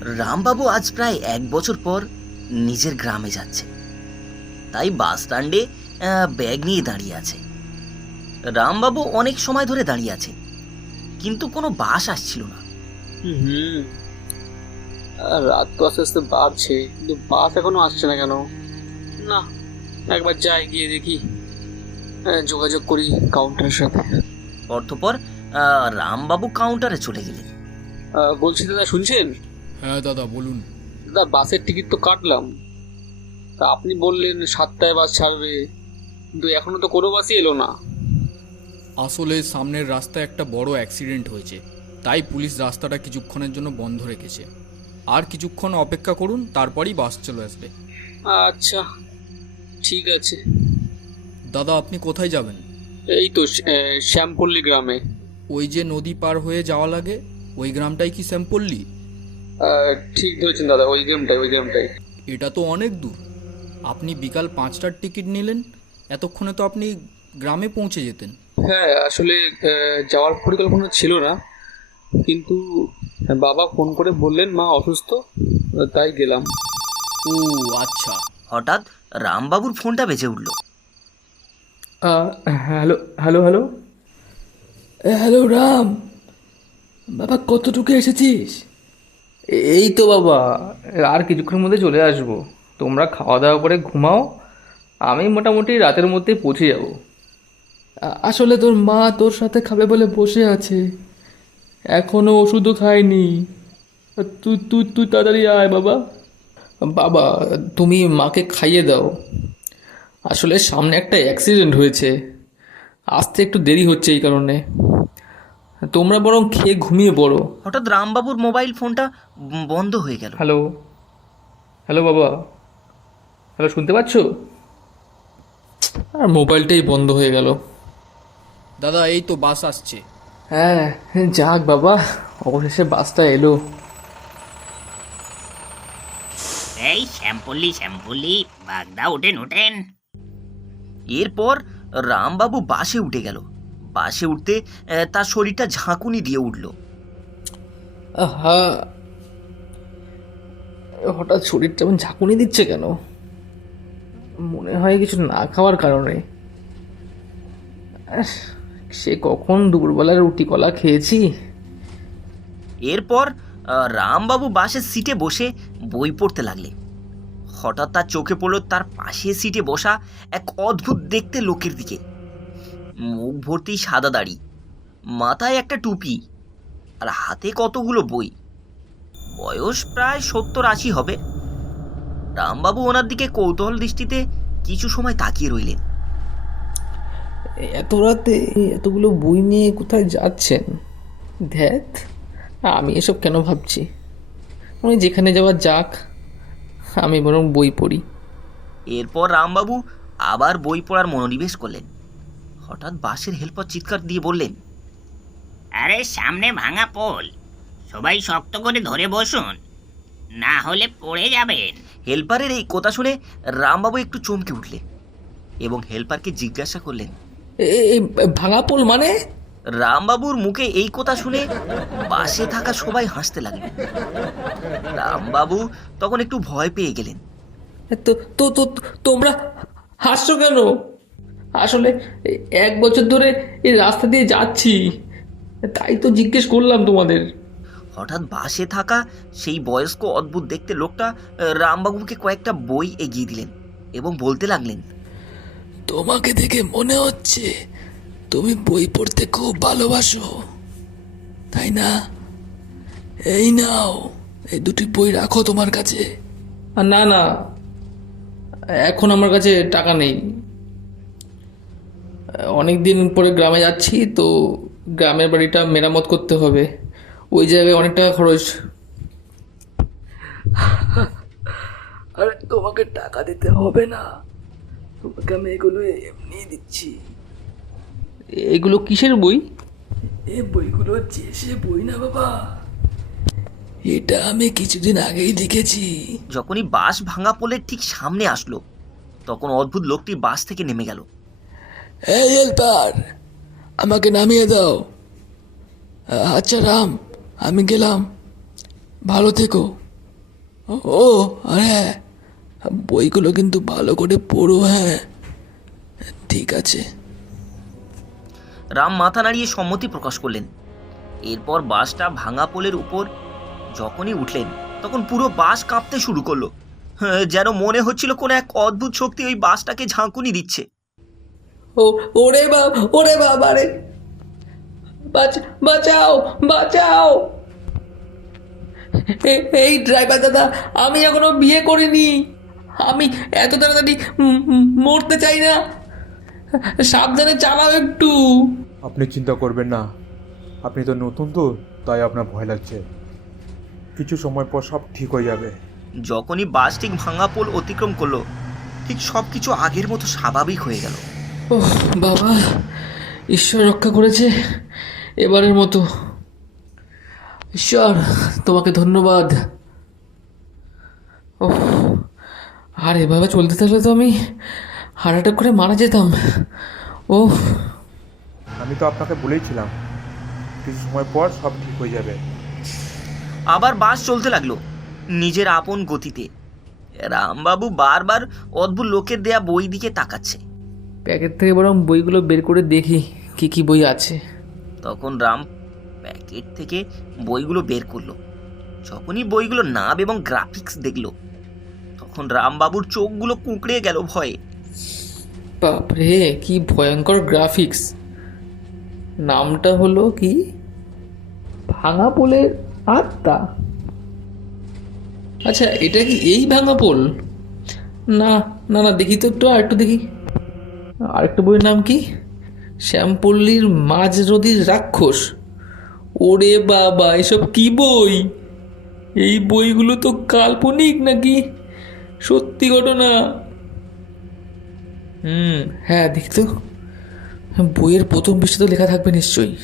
রামবাবু আজ প্রায় এক বছর পর নিজের গ্রামে যাচ্ছে। তাই বাস স্ট্যান্ডে ব্যাগ নিয়ে দাঁড়িয়ে আছে। রামবাবু অনেক সময় ধরে দাঁড়িয়ে আছে কিন্তু কোনো বাস আসছিল না। হুম। রাত তো আস্তে আস্তে বাড়ছে কিন্তু বাস এখনও আসছে না কেন? না একবার যাই গিয়ে দেখি। যোগাযোগ করি কাউন্টারের সাথে। অর্থপর রামবাবু কাউন্টারে চলে গেলেন। বলছি দাদা শুনছেন? হ্যাঁ দাদা বলুন। দাদা বাসের টিকিট তো কাটলাম। তা আপনি বললেন সাতটায় বাস ছাড়বে। কিন্তু এখনও তো কোনো বাসই এলো না। আসলে সামনের রাস্তায় একটা বড় অ্যাক্সিডেন্ট হয়েছে। তাই পুলিশ রাস্তাটা কিছুক্ষণের জন্য বন্ধ রেখেছে। আর কিছুক্ষণ অপেক্ষা করুন তারপরই বাস চলে আসবে। আচ্ছা ঠিক আছে। দাদা আপনি কোথায় যাবেন? এই তো শ্যামপল্লী গ্রামে। ওই যে নদী পার হয়ে যাওয়া লাগে ওই গ্রামটাই কি শ্যামপল্লী? ঠিক ধরেছেন দাদা ওই গ্রামটাই ওই গ্রামটাই এটা তো অনেক দূর। আপনি বিকাল পাঁচটার টিকিট নিলেন এতক্ষণে তো আপনি গ্রামে পৌঁছে যেতেন। হ্যাঁ আসলে যাওয়ার পরিকল্পনা ছিল না কিন্তু বাবা ফোন করে বললেন মা অসুস্থ? তাই গেলাম। ও আচ্ছা। হঠাৎ রামবাবুর ফোনটা বেজে উঠল। Hello hello hello. Hello Ram. বাবা কতটুকু এসেছিস? এই তো বাবা আর কিছুক্ষণের মধ্যে চলে আসব। তোমরা খাওয়া দাওয়া করে ঘুমাও আমি মোটামুটি রাতের মধ্যেই পৌঁছে যাব। আসলে তোর মা তোর সাথে খাবে বলে বসে আছে। এখনও ওষুধও খায়নি। তুই তুই তুই তাড়াতাড়ি আয় বাবা। বাবা তুমি মাকে খাইয়ে দাও। আসলে সামনে একটা অ্যাক্সিডেন্ট হয়েছে। আসতে একটু দেরি হচ্ছে এই কারণে। তোমরা বরং খেয়ে ঘুমিয়ে পড়ো। হঠাৎ রামবাবুর মোবাইল ফোনটা বন্ধ হয়ে গেল। হ্যালো। হ্যালো বাবা। হ্যালো শুনতে পাচ্ছ? আর মোবাইলটাই বন্ধ হয়ে গেল। দাদা এই তো বাস আসছে। হ্যাঁ যাক বাবা অবশেষে বাসটা এলো। এই শ্যাম্পুলি শ্যাম্পুলি বাগদা ওঠেন ওঠেন। এরপর রামবাবু বাসে উঠে গেল। বাসে উঠতে তার শরীরটা ঝাঁকুনি দিয়ে উঠল। হ্যাঁ হঠাৎ শরীরটা এমন ঝাঁকুনি দিচ্ছে কেন? মনে হয় কিছু না খাওয়ার কারণে। সে কখন দুপুরবেলা রুটি কলা খেয়েছি? এরপর রামবাবু বাসের সিটে বসে বই পড়তে লাগলে হঠাৎ তার চোখে পড়ল তার পাশের সিটে বসা এক অদ্ভুত দেখতে লোকের দিকে। মুখ ভর্তি সাদা দাড়ি মাথায় একটা টুপি আর হাতে কতগুলো বই। বয়স প্রায় সত্তর আশি হবে। রামবাবু ওনার দিকে কৌতূহল দৃষ্টিতে কিছু সময় তাকিয়ে রইলেন। এত রাতে এতগুলো বই নিয়ে কোথায় যাচ্ছেন? ধ্যাত আমি এসব কেন ভাবছি? উনি যেখানে যাওয়া যাক আমি বরং বই পড়ি। এরপর রামবাবু আবার বই পড়ার মনোনিবেশ করলেন। হঠাৎ বাসের হেল্পার চিৎকার দিয়ে বললেন আরে সামনে ভাঙা পোল সবাই শক্ত করে ধরে বসুন না হলে পড়ে যাবেন। হেল্পারের এই কথা শুনে রামবাবু একটু চমকে উঠলেন এবং হেল্পারকে জিজ্ঞাসা করলেন এই ভাঙা পোল মানে? রামবাবুর মুখে এই কথা শুনে বাসে থাকা সবাই হাসতে লাগলেন। রামবাবু তখন একটু ভয় পেয়ে গেলেন। তো তো তো তোমরা হাসছো কেন? আসলে এক বছর ধরে এই রাস্তা দিয়ে যাচ্ছি। তাই তো জিজ্ঞেস করলাম তোমাদের। হঠাৎ বাসে থাকা সেই বয়স্ক অদ্ভুত দেখতে লোকটা রামবাবুকে কয়েকটা বই এগিয়ে দিলেন এবং বলতে লাগলেন তোমাকে দেখে মনে হচ্ছে তুমি বই পড়তে খুব ভালোবাসো। তাই না? এই নাও এই দুটি বই রাখো তোমার কাছে। না না এখন আমার কাছে টাকা নেই। অনেক দিন পরে গ্রামে যাচ্ছি তো গ্রামের বাড়িটা মেরামত করতে হবে। ওই জায়গায় অনেক টাকা খরচ। আরে তোমাকে টাকা দিতে হবে না। তোমাকে আমি এগুলো এমনি দিচ্ছি। এগুলো কিসের বই? এ বইগুলো হচ্ছে সে বই না বাবা। এটা আমি কিছুদিন আগেই দেখেছি। যখনই বাস ভাঙা পোলের ঠিক সামনে আসলো তখন অদ্ভুত লোকটি বাস থেকে নেমে গেল। এই হেল্পার আমাকে নামিয়ে দাও। আচ্ছা রাম আমি গেলাম। ভালো থেকো। ও হ্যাঁ বইগুলো কিন্তু ভালো করে পড়ো হ্যাঁ। ঠিক আছে। রাম মাথা নাড়িয়ে সম্মতি প্রকাশ করলেন। এরপর বাসটা ভাঙা পোলের উপর যখনই উঠলেন তখন পুরো বাস কাঁপতে শুরু করল। হ্যাঁ, যেন মনে হচ্ছিল কোনো এক অদ্ভুত শক্তি ওই বাসটাকে ঝাঁকুনি দিচ্ছে। ও ওরে বাবা ওরে বাবা রে। বাঁচ- বাঁচাও বাঁচাও। এই ড্রাইভার দাদা আমি এখনও বিয়ে করিনি। আমি এত তাড়াতাড়ি মরতে চাই না। সাবধানে চালাও একটু। আপনি চিন্তা করবেন না। আপনি তো নতুন তো তাই আপনার ভয় লাগছে। কিছু সময় পর সব ঠিক হয়ে যাবে। যখনই বাস ঠিক ভাঙা পোল অতিক্রম করল ঠিক সব কিছু আগের মতো স্বাভাবিক হয়ে গেল। ও বাবা ঈশ্বর রক্ষা করেছে এবারের মতো। ঈশ্বর তোমাকে ধন্যবাদ। ও আর এভাবে চলতে থাকলে তো আমি হার্ট অ্যাটাক করে মারা যেতাম। ও আমি তো আপনাকে বলেইছিলাম কিছু সময় পর সব ঠিক হয়ে যাবে। আবার বাস চলতে লাগল নিজের আপন গতিতে। রামবাবু বারবার অদ্ভুত লোকের দেয়া বই দিকে তাকাচ্ছে। প্যাকেট থেকে বরং বইগুলো বের করে দেখি কি কি বই আছে। তখন রাম প্যাকেট থেকে বইগুলো বের করল। যখনই বইগুলো নাম এবং গ্রাফিক্স দেখল তখন রামবাবুর চোখগুলো কুঁকড়ে গেল ভয়ে। বাপরে কি ভয়ঙ্কর গ্রাফিক্স নামটা হলো কি? ভাঙা পোলের আত্মা। আচ্ছা এটা কি এই ভাঙা পোল? না না না দেখি তো একটু আর একটু দেখি। আরেকটা বইয়ের নাম কি? মাঝ নদীর রাক্ষস। ওরে বাবা, এসব কি বই? এই বইগুলো তো কাল্পনিক নাকি? সত্যি ঘটনা। হুম হ্যাঁ দেখি তো। বইয়ের প্রথম পৃষ্ঠা তো লেখা থাকবে নিশ্চয়ই।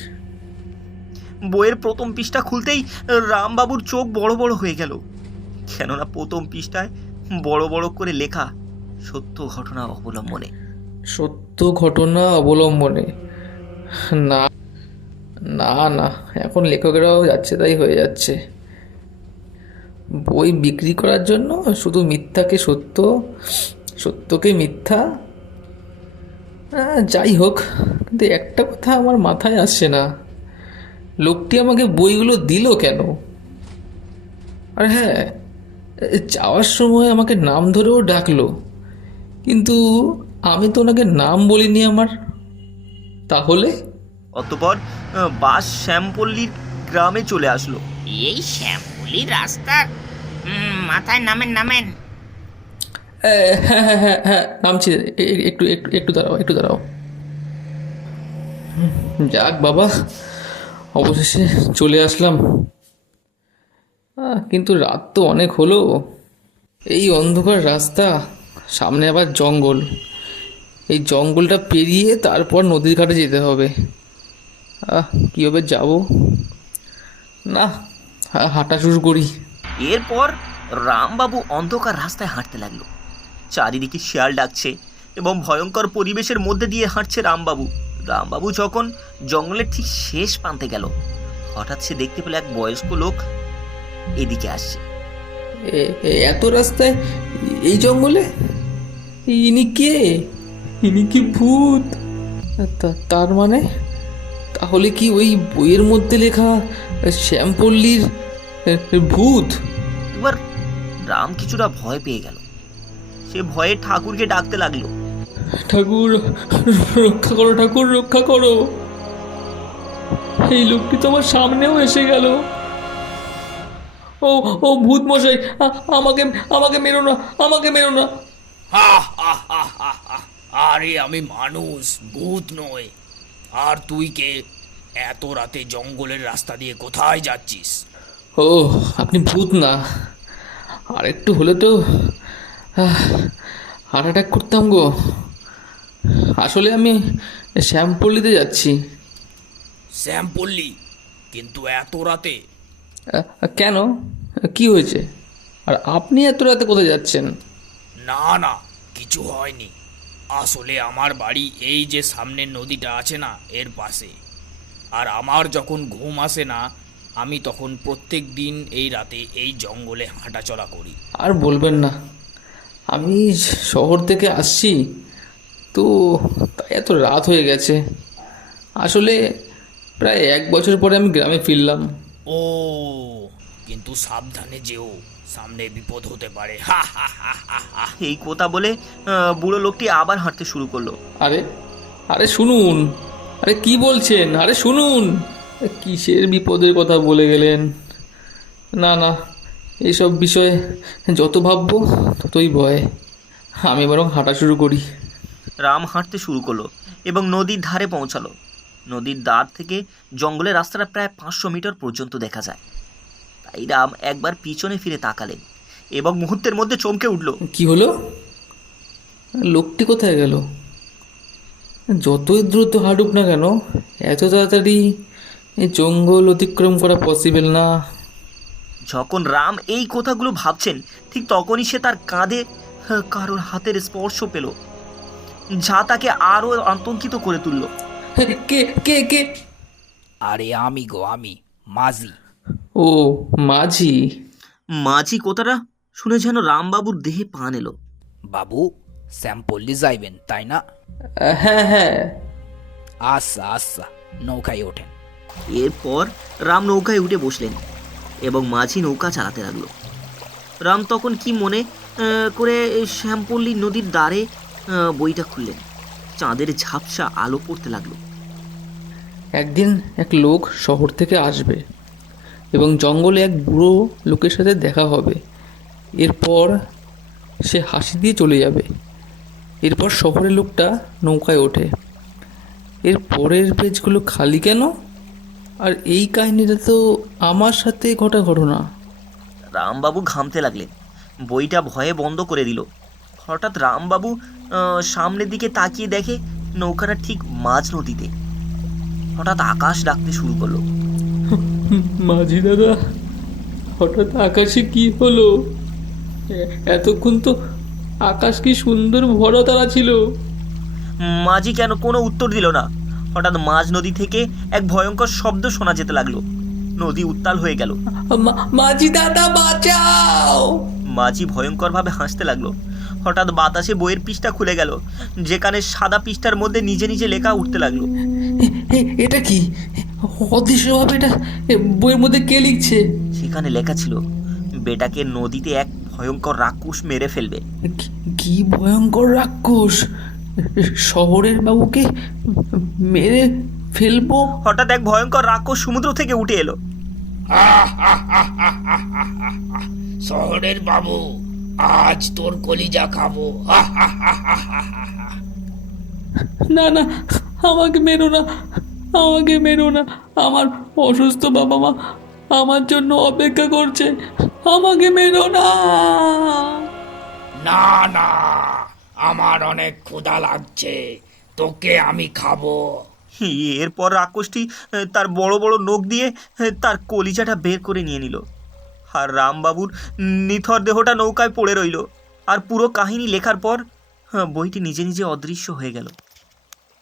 বইয়ের প্রথম পৃষ্ঠা খুলতেই রামবাবুর চোখ বড় বড় হয়ে গেল। কেননা প্রথম পৃষ্ঠায় বড় বড় করে লেখা সত্য ঘটনা অবলম্বনে। সত্য ঘটনা অবলম্বনে। না না না, এখন লেখকেরাও যাচ্ছে, তাই হয়ে যাচ্ছে। বই বিক্রি করার জন্য শুধু মিথ্যাকে সত্য, সত্যকে মিথ্যা? যাই হোক, কিন্তু একটা কথা আমার মাথায় আসছে না। লোকটি আমাকে বইগুলো দিল কেন? আর হ্যাঁ যাওয়ার সময় আমাকে নাম ধরেও ডাকলো। কিন্তু আমি তো ওনাকে নাম বলিনি আমার। তাহলে? অতপর বাস শ্যামপল্লীর গ্রামে চলে আসলো। এই শ্যামপুলি রাস্তা মাথায় নামেন নামেন। এ, হ্যাঁ হ্যাঁ হ্যাঁ হ্যাঁ নামছি। একটু একটু একটু দাঁড়াও একটু দাঁড়াও। যাক বাবা অবশেষে চলে আসলাম। কিন্তু রাত তো অনেক হলো। এই অন্ধকার রাস্তা সামনে আবার জঙ্গল। এই জঙ্গলটা পেরিয়ে তারপর নদীর ঘাটে যেতে হবে। আহ কীভাবে যাব? না হাঁটা শুরু করি। এরপর রামবাবু অন্ধকার রাস্তায় হাঁটতে লাগল। চারিদিকে শিয়াল ডাকছে এবং ভয়ঙ্কর পরিবেশের মধ্যে দিয়ে হাঁটছে রামবাবু। রামবাবু যখন জঙ্গলের ঠিক শেষ প্রান্তে গেল হঠাৎ সে দেখতে পেল এক বয়স্ক লোক এদিকে আসছে। এত রাস্তায় এই জঙ্গলে? ইনি কে? ইনি কি ভূত? তা- তার মানে? তাহলে কি ওই বইয়ের মধ্যে লেখা শ্যামপল্লীর ভূত? এবার রাম কিছুটা ভয় পেয়ে গেল। সে ভয়ে ঠাকুরকে ডাকতে লাগল। ঠাকুর রক্ষা করো ঠাকুর রক্ষা করো। এই লোকটি তো আমার সামনেও এসে গেল। ও ও ভূত মশাই আমাকে আমাকে মেরো না আমাকে মেরো না। হা হা হা হা। আরে আমি মানুষ ভূত নয় আর তুই কে? এত রাতে জঙ্গলের রাস্তা দিয়ে কোথায় যাচ্ছিস? ও আপনি ভূত না। আর একটু হলে তো হার্ট অ্যাটাক করতাম গো। আসলে আমি শ্যামপল্লিতে যাচ্ছি। শ্যামপল্লী? কিন্তু এত রাতে? কেন? কি হয়েছে? আর আপনি এত রাতে কোথায় যাচ্ছেন? না না কিছু হয়নি। আসলে আমার বাড়ি এই যে সামনের নদীটা আছে না এর পাশে। আর আমার যখন ঘুম আসে না আমি তখন প্রত্যেক দিন এই রাতে এই জঙ্গলে হাঁটাচলা করি। আর বলবেন না আমি শহর থেকে আসছি তো তাই এত রাত হয়ে গেছে। আসলে প্রায় এক বছর পরে আমি গ্রামে ফিরলাম। ও কিন্তু সাবধানে যেও। সামনে বিপদ হতে পারে। হা হা হা হা হা। এই কথা বলে আহ, বুড়ো লোকটি আবার হাঁটতে শুরু করল। আরে আরে শুনুন আরে কি বলছেন? আরে শুনুন কিসের বিপদের কথা বলে গেলেন? না না এইসব বিষয়ে যত ভাববো ততই ভয়। আমি বরং হাঁটা শুরু করি। রাম হাঁটতে শুরু করল এবং নদীর ধারে পৌঁছালো। নদীর দ্বার থেকে জঙ্গলের রাস্তাটা প্রায় পাঁচশো মিটার পর্যন্ত দেখা যায়। তাই রাম একবার পিছনে ফিরে তাকালেন এবং মুহূর্তের মধ্যে চমকে উঠল। কি হলো? লোকটি কোথায় গেল? যতই দ্রুত হাঁটুক না কেন এত তাড়াতাড়ি এই জঙ্গল অতিক্রম করা পসিবল না। যখন রাম এই কথাগুলো ভাবছেন ঠিক তখনই সে তার কাঁধে কারোর হাতের স্পর্শ পেল যা তাকে আরও আতঙ্কিত করে তুলল। কে কে কে? আরে আমি গো আমি মাঝি। ও মাঝি। মাঝি কথাটা শুনে যেন রামবাবুর দেহে পান এলো বাবু স্যাম্পল্লি যাইবেন তাই না? হ্যাঁ হ্যাঁ। আচ্ছা আচ্ছা নৌকায় ওঠেন। এরপর রাম নৌকায় উঠে বসলেন এবং মাঝি নৌকা চালাতে লাগল। রাম তখন কি মনে করে শ্যামপল্লী নদীর দ্বারে বইটা খুললেন। চাঁদের ঝাপসা আলো পড়তে লাগল। একদিন এক লোক শহর থেকে আসবে। এবং জঙ্গলে এক বুড়ো লোকের সাথে দেখা হবে। এরপর সে হাসি দিয়ে চলে যাবে। এরপর শহরের লোকটা নৌকায় ওঠে। এর পরের পেজগুলো খালি কেন? আর এই কাহিনীটা তো আমার সাথে ঘটা ঘটনা। রামবাবু ঘামতে লাগলেন। বইটা ভয়ে বন্ধ করে দিল। হঠাৎ রামবাবু সামনের দিকে তাকিয়ে দেখে নৌকাটা ঠিক মাঝ নদীতে। হঠাৎ আকাশ ডাকতে শুরু করল। মাঝি দাদা হঠাৎ আকাশে কি হলো? এতক্ষণ তো আকাশ কি সুন্দর ভরা তারা ছিল। মাঝি কেন কোনো উত্তর দিল না। হঠাৎ মাঝ নদী থেকে এক ভয়ঙ্কর শব্দ শোনা যেতে লাগল। নদী উত্তাল হয়ে গেল। মাঝি দাদা বাঁচাও! মাঝি ভয়ঙ্করভাবে হাসতে লাগল। হঠাৎ বাতাসে বইয়ের পৃষ্ঠা খুলে গেল যেখানে সাদা পৃষ্ঠার মধ্যে নিজে নিজে লেখা উঠতে লাগল। এটা কি? অদৃশ্যভাবে এটা বইয়ের মধ্যে কে লিখছে? সেখানে লেখা ছিল বেটাকে নদীতে এক ভয়ঙ্কর রাক্ষস মেরে ফেলবে। কি- কি ভয়ঙ্কর রাক্ষস? শহরের বাবুকে মেরে ফেলব? হঠাৎ এক ভয়ঙ্কর রাক্ষস সমুদ্র থেকে উঠে এলো। শহরের বাবু। আজ তোর কলিজা খাব। না না আমাকে মেরো না আমাকে মেরো না। আমার অসুস্থ বাবা মা আমার জন্য অপেক্ষা করছে। আমাকে মেরো না। না না আমার অনেক ক্ষুধা লাগছে। তোকে আমি খাব। এরপর রাক্ষসটি তার বড় বড় নখ দিয়ে তার কলিজাটা বের করে নিয়ে নিল। আর রামবাবুর নিথর দেহটা নৌকায় পড়ে রইল। আর পুরো কাহিনী লেখার পর আহ, বইটি নিজে নিজে অদৃশ্য হয়ে গেল।